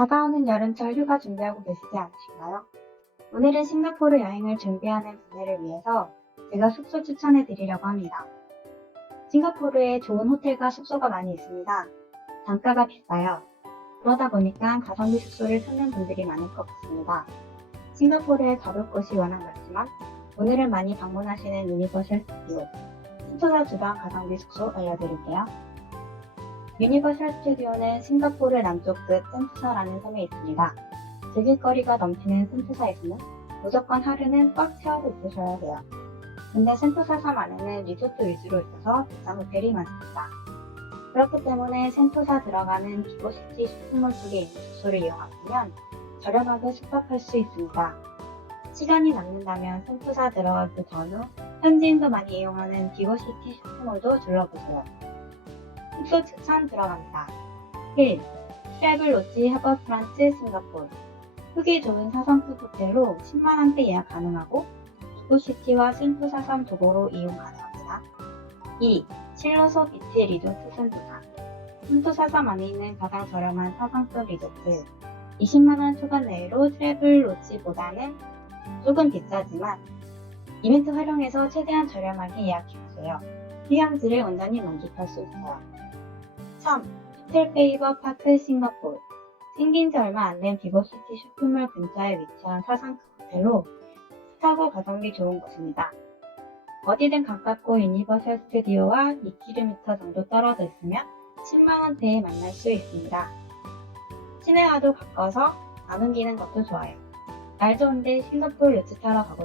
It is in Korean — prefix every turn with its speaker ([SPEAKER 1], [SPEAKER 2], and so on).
[SPEAKER 1] 다가오는 여름철 휴가 준비하고 계시지 않으신가요? 오늘은 싱가포르 여행을 준비하는 분들을 위해서 제가 숙소 추천해 드리려고 합니다. 싱가포르에 좋은 호텔과 숙소가 많이 있습니다. 단가가 비싸요. 그러다 보니까 가성비 숙소를 찾는 분들이 많을 것 같습니다. 싱가포르에 가볼 곳이 워낙 많지만 오늘은 많이 방문하시는 유니버셜 스튜디오, 센토사 주방 가성비 숙소 알려드릴게요. 유니버셜 스튜디오는 싱가포르 남쪽 끝 센토사라는 섬에 있습니다. 즐길거리가 넘치는 센토사에서는 무조건 하루는 꽉 채워서 있으셔야 해요. 근데 센토사 섬 안에는 리조트 위주로 있어서 비싼 호텔이 많습니다. 그렇기 때문에 센토사 들어가는 비고시티 쇼핑몰 속에 있는 숙소를 이용하시면 저렴하게 숙박할 수 있습니다. 시간이 남는다면 센토사 들어가기 전후 현지인도 많이 이용하는 비고시티 쇼핑몰도 둘러보세요. 숙소 추천 들어갑니다. 1. 트래블 로지 하버 프란츠 싱가포르 후기 좋은 4성급 호텔로 10만원대 예약 가능하고 센토사 섬 도보로 이용 가능합니다. 2. 실로소 비치 리조트 센토사 섬 안에 있는 가장 저렴한 4성급 리조트 20만원 초반 내로 트래블 로지보다는 조금 비싸지만 이벤트 활용해서 최대한 저렴하게 예약해주세요. 휴양지를 온전히 만족할 수 있어요. 3. 호텔 페이버 파크 싱가포르 생긴 지 얼마 안 된 비버시티 쇼핑몰 근처에 위치한 사상급 호텔로 스타고 가성비 좋은 곳입니다. 어디든 가깝고 유니버셜 스튜디오와 2km 정도 떨어져 있으면 10만원대에 만날 수 있습니다. 시내와도 가까워서 안 옮기는 것도 좋아요. 날 좋은데 싱가포르 요트 타러 가고